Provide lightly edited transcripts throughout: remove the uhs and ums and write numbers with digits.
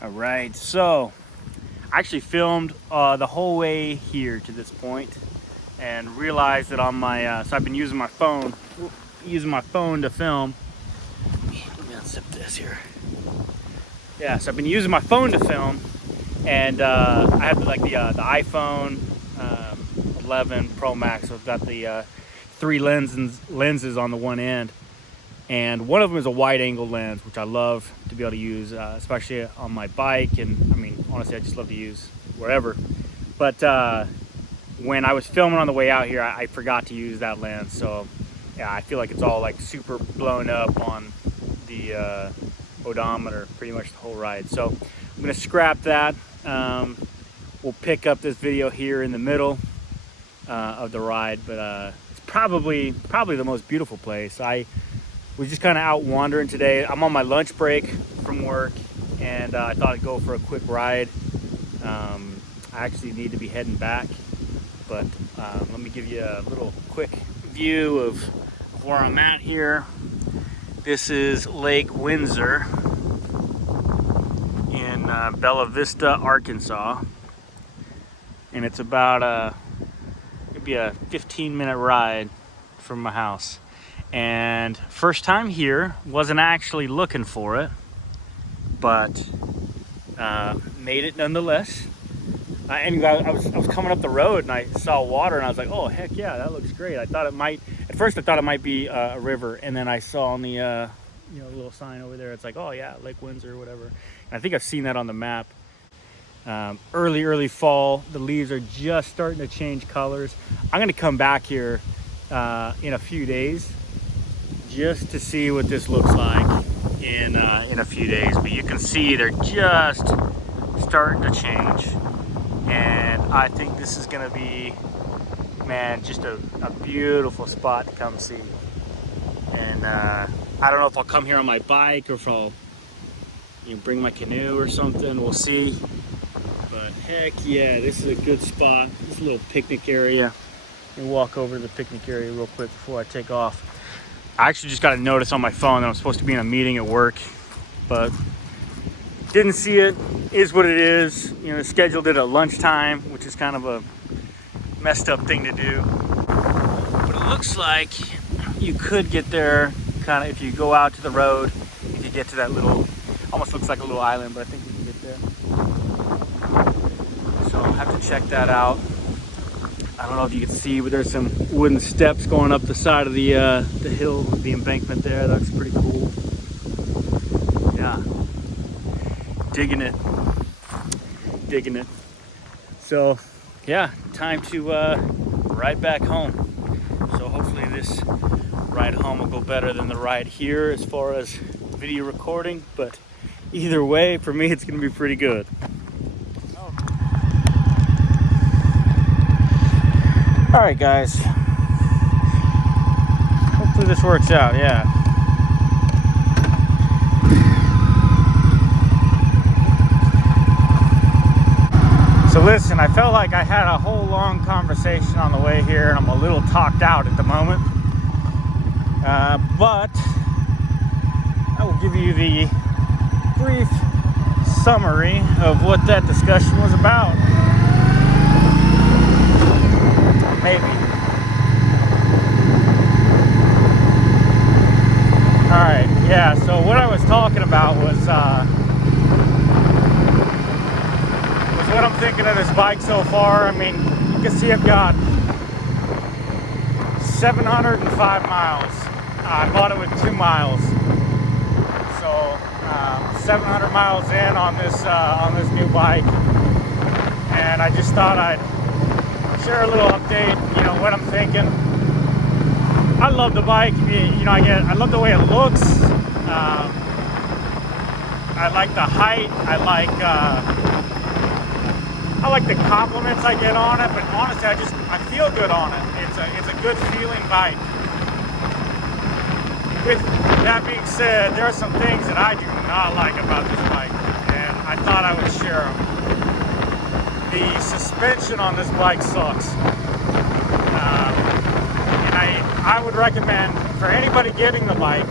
All right, so I actually filmed the whole way here to this point, and realized that on my so I've been using my phone to film. Let me unzip this here. Yeah, so I've been using my phone to film, and I have like the iPhone 11 Pro Max. So I've got the three lenses on the one end. And one of them is a wide angle lens, which I love to be able to use, especially on my bike. And I mean, honestly, I just love to use wherever. But when I was filming on the way out here, I forgot to use that lens. So yeah, I feel like it's all like super blown up on the odometer pretty much the whole ride. So I'm gonna scrap that. We'll pick up this video here in the middle of the ride, but it's probably the most beautiful place. We're just kind of out wandering today. I'm on my lunch break from work, and I thought I'd go for a quick ride. I actually need to be heading back, but let me give you a little quick view of where I'm at here. This is Lake Windsor in Bella Vista, Arkansas, and it's about maybe a 15-minute ride from my house. And first time here, wasn't actually looking for it, but made it nonetheless. And I was coming up the road and I saw water and I was like, oh heck yeah, that looks great. At first I thought it might be a river, and then I saw on the little sign over there, it's like, oh yeah, Lake Windsor or whatever. And I think I've seen that on the map. Early fall, the leaves are just starting to change colors. I'm gonna come back here in a few days just to see what this looks like in a few days. But you can see they're just starting to change, and I think this is gonna be, man, just a beautiful spot to come see. And I don't know if I'll come here on my bike or if I'll bring my canoe or something. We'll see. But heck yeah, this is a good spot. This is a little picnic area. Let me walk over to the picnic area real quick before I take off. I actually just got a notice on my phone that I'm supposed to be in a meeting at work, but didn't see it. Is what it is. Scheduled it at lunchtime, which is kind of a messed up thing to do. But it looks like you could get there kind of if you go out to the road. If you get to that little, almost looks like a little island, but I think you can get there. So I'll have to check that out. I don't know if you can see, but there's some wooden steps going up the side of the hill, the embankment there. That looks pretty cool. Yeah, digging it. So yeah, time to ride back home. So hopefully this ride home will go better than the ride here as far as video recording, but either way, for me, it's gonna be pretty good. All right, guys. Hopefully this works out, yeah. So listen, I felt like I had a whole long conversation on the way here, and I'm a little talked out at the moment. But I will give you the brief summary of what that discussion was about. Maybe. Alright, yeah, so what I was talking about was what I'm thinking of this bike so far. I mean, you can see I've got 705 miles. I bought it with 2 miles. So 700 miles in on this new bike. And I just thought I'd share a little update, what I'm thinking. I love the bike. I love the way it looks. I like the height. I like the compliments I get on it. But honestly, I feel good on it. It's a good feeling bike. With that being said, there are some things that I do not like about this bike, and I thought I would share them. The suspension on this bike sucks. And I would recommend for anybody getting the bike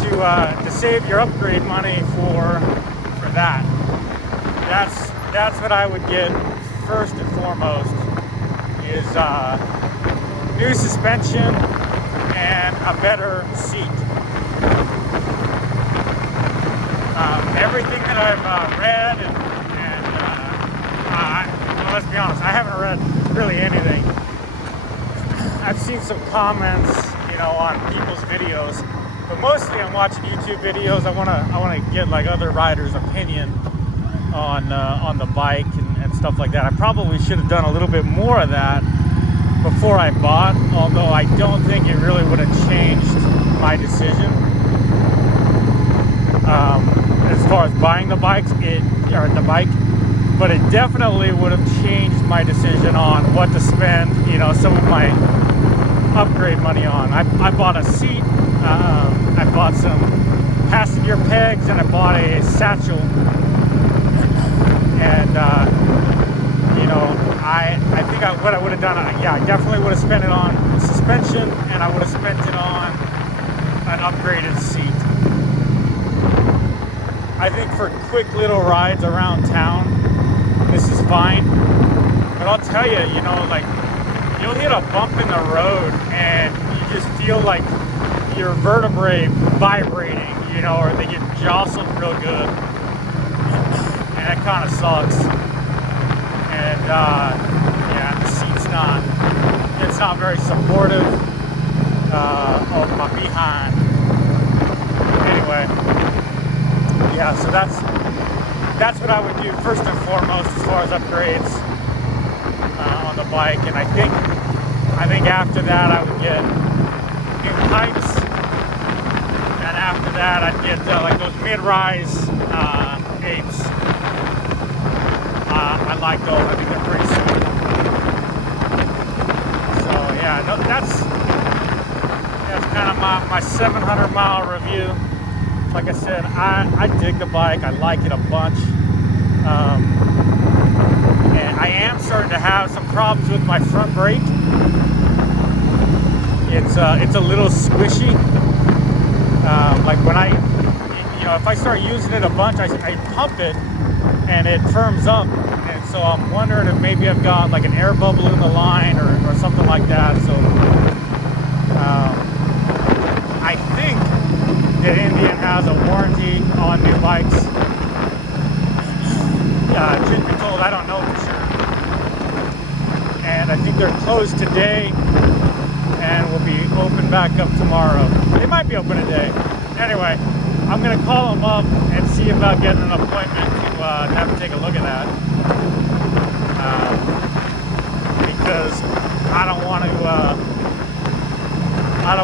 to save your upgrade money for that. That's what I would get first and foremost, is new suspension and a better seat. Everything that I've read well, let's be honest, I haven't read really anything. I've seen some comments, on people's videos, but mostly I'm watching YouTube videos. I wanna get like other riders' opinion on the bike and stuff like that. I probably should have done a little bit more of that before I bought, although I don't think it really would have changed my decision. As far as buying the bike, but it definitely would have changed my decision on what to spend, some of my upgrade money on. I bought a seat, I bought some passenger pegs, and I bought a satchel. And I think what I would have done, I definitely would have spent it on suspension, and I would have spent it on an upgraded seat. I think for quick little rides around town, this is fine. But I'll tell you, like, you'll hit a bump in the road and you just feel like your vertebrae vibrating, or they get jostled real good. And that kind of sucks. And the seat's not very supportive of my behind. Anyway, yeah, so that's what I would do first and foremost as far as upgrades on the bike. And I think after that I would get new pipes, and after that I'd get like those mid-rise apes. I like those. I think they're pretty sweet. So yeah, no, that's kind of my 700-mile review. Like I said, I dig the bike. I like it a bunch. And I am starting to have some problems with my front brake. It's a little squishy. Like when if I start using it a bunch, I pump it and it firms up. And so I'm wondering if maybe I've got like an air bubble in the line or something like that. So I think that Indian has a warranty on new bikes. Truth be told, I don't know for sure. And I think they're closed today and will be open back up tomorrow. They might be open today. Anyway, I'm going to call them up and see about getting an appointment to have to take a look at that. Because I don't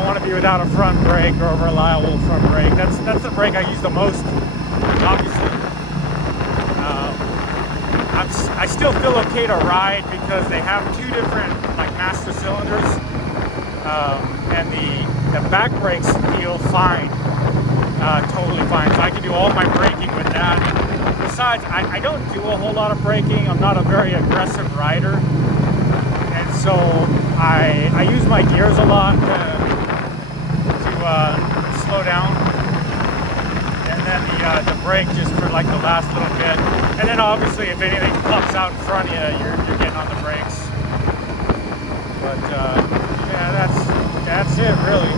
want to be without a front brake or a reliable front brake. That's the brake I use the most, obviously. I still feel okay to ride because they have two different like master cylinders, and the back brakes feel fine, totally fine. So I can do all my braking with that. Besides, I don't do a whole lot of braking. I'm not a very aggressive rider, and so I use my gears a lot to slow down, and then the brake just for like the last little bit. And then obviously if anything pops out in front of you, you're getting on the brakes. But yeah, that's it really.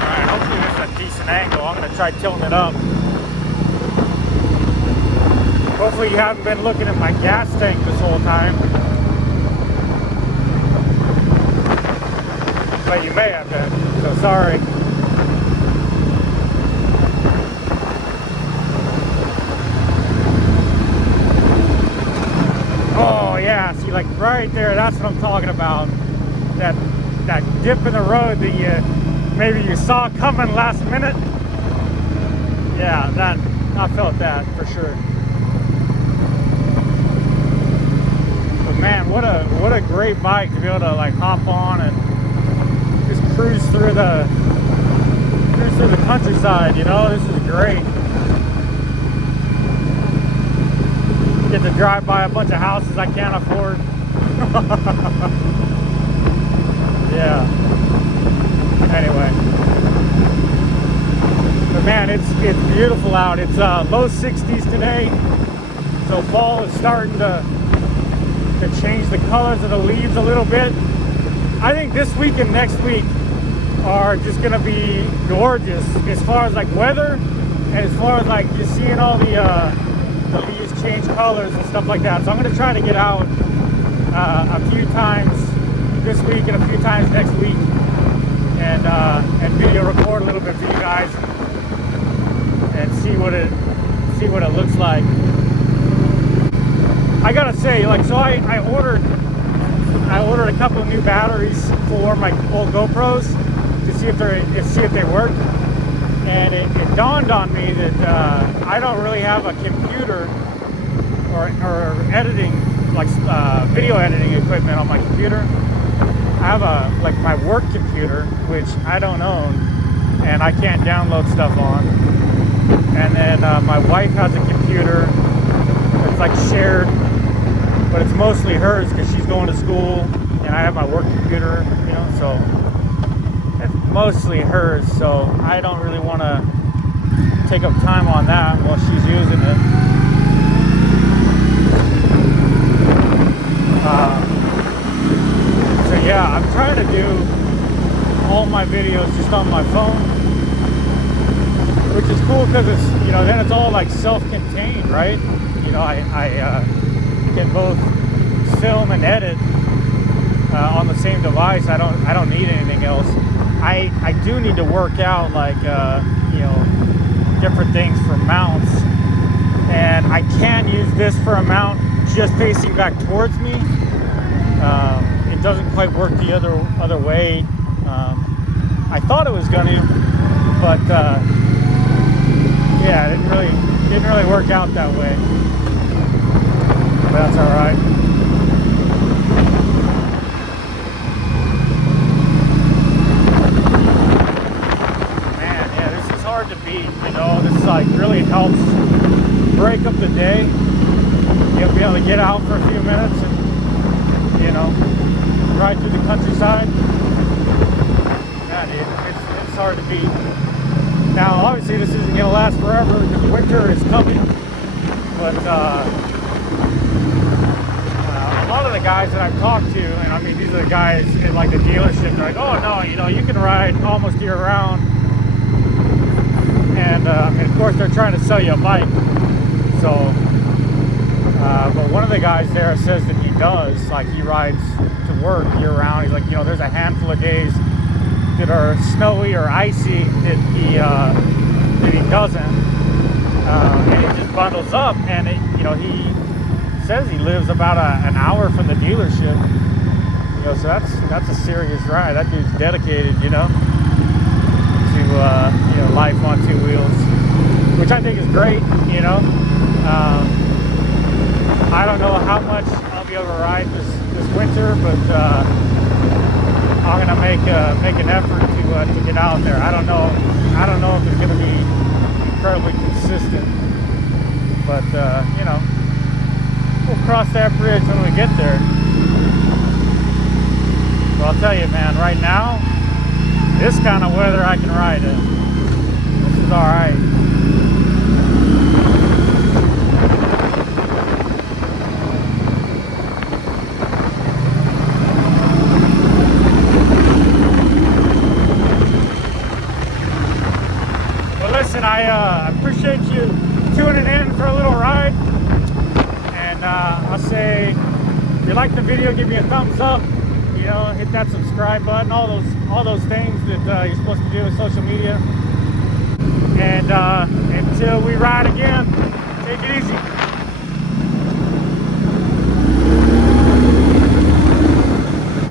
Alright, hopefully this is a decent angle. I'm gonna try tilting it up. Hopefully you haven't been looking at my gas tank this whole time. But you may have been, so sorry. Oh yeah, see, like right there, that's what I'm talking about. That dip in the road that maybe you saw coming last minute. Yeah, I felt that for sure. But man, what a great bike to be able to like hop on and just cruise through the countryside, this is great. Get to drive by a bunch of houses I can't afford. Yeah. Anyway. But man, it's beautiful out. It's low 60s today, so fall is starting to change the colors of the leaves a little bit. I think this week and next week are just gonna be gorgeous as far as like weather, and as far as like just seeing all the leaves change colors and stuff like that. So I'm gonna try to get out a few times this week and a few times next week, and video record a little bit for you guys and see what it looks like. I gotta say, like, so I ordered a couple of new batteries for my old GoPros to see if they work, and it dawned on me that I don't really have a computer or editing, like video editing equipment on my computer. I have like my work computer, which I don't own, and I can't download stuff on. And then my wife has a computer that's like shared, but it's mostly hers because she's going to school, and I have my work computer, you know, so it's mostly hers. So I don't really want to take up time on that while she's using it. So yeah, I'm trying to do all my videos just on my phone, which is cool because it's, you know, then it's all like self-contained, right? You know, I can both film and edit on the same device. I don't need anything else. I do need to work out, like you know, different things for mounts, and I can use this for a mount just facing back towards me. It doesn't quite work the other way. I thought it was gonna, but yeah, it didn't really work out that way. But that's all right. Man, yeah, this is hard to beat. You know, this like really helps break up the day. You'll be able to get out for a few minutes and, you know, ride through the countryside. Yeah, dude, it's hard to beat. Now, obviously, this isn't gonna last forever because winter is coming. But a lot of the guys that I've talked to, and I mean, these are the guys in like the dealership, they're like, oh no, you know, you can ride almost year round. And I mean, of course, they're trying to sell you a bike. So, but one of the guys there says that he does, like, he rides to work year round. He's like, you know, there's a handful of days that are snowy or icy that he doesn't, and he just bundles up. And it, you know, he says he lives about an hour from the dealership. You know, so that's a serious ride. That dude's dedicated, you know, to you know, life on two wheels, which I think is great. You know, I don't know how much I'll be able to ride this winter, but I'm gonna make an effort to get out there. I don't know if it's gonna be incredibly consistent, but you know, we'll cross that bridge when we get there. But I'll tell you, man, right now, this kind of weather I can ride it. This is all right. Listen, I appreciate you tuning in for a little ride, and I'll say, if you like the video, give me a thumbs up, you know, hit that subscribe button, all those things that you're supposed to do with social media, and until we ride again.